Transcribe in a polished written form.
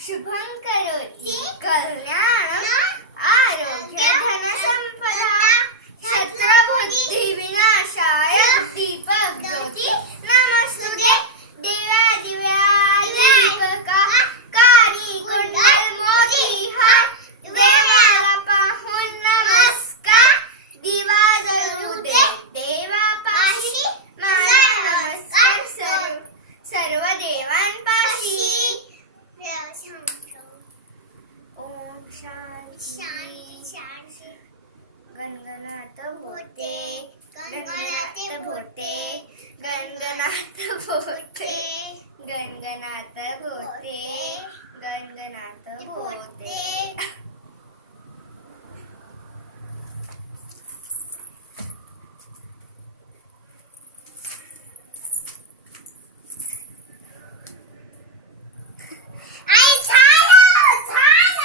शुभं करोति कल्याणं आरोग्य धन संपदा शत्रुबुद्धि विनाशाय दीपक ज्योति नमस्तुते दिव्या दिव्या दीपका कारी कुंडल मोती हार देवाला पाहून नमस्कार दिवा जळू दे देवापाशी माझा नमस्कार सर्व देवांपाशी ओम शांती गणगणात भोते गणगणात भोते गणगणात भोते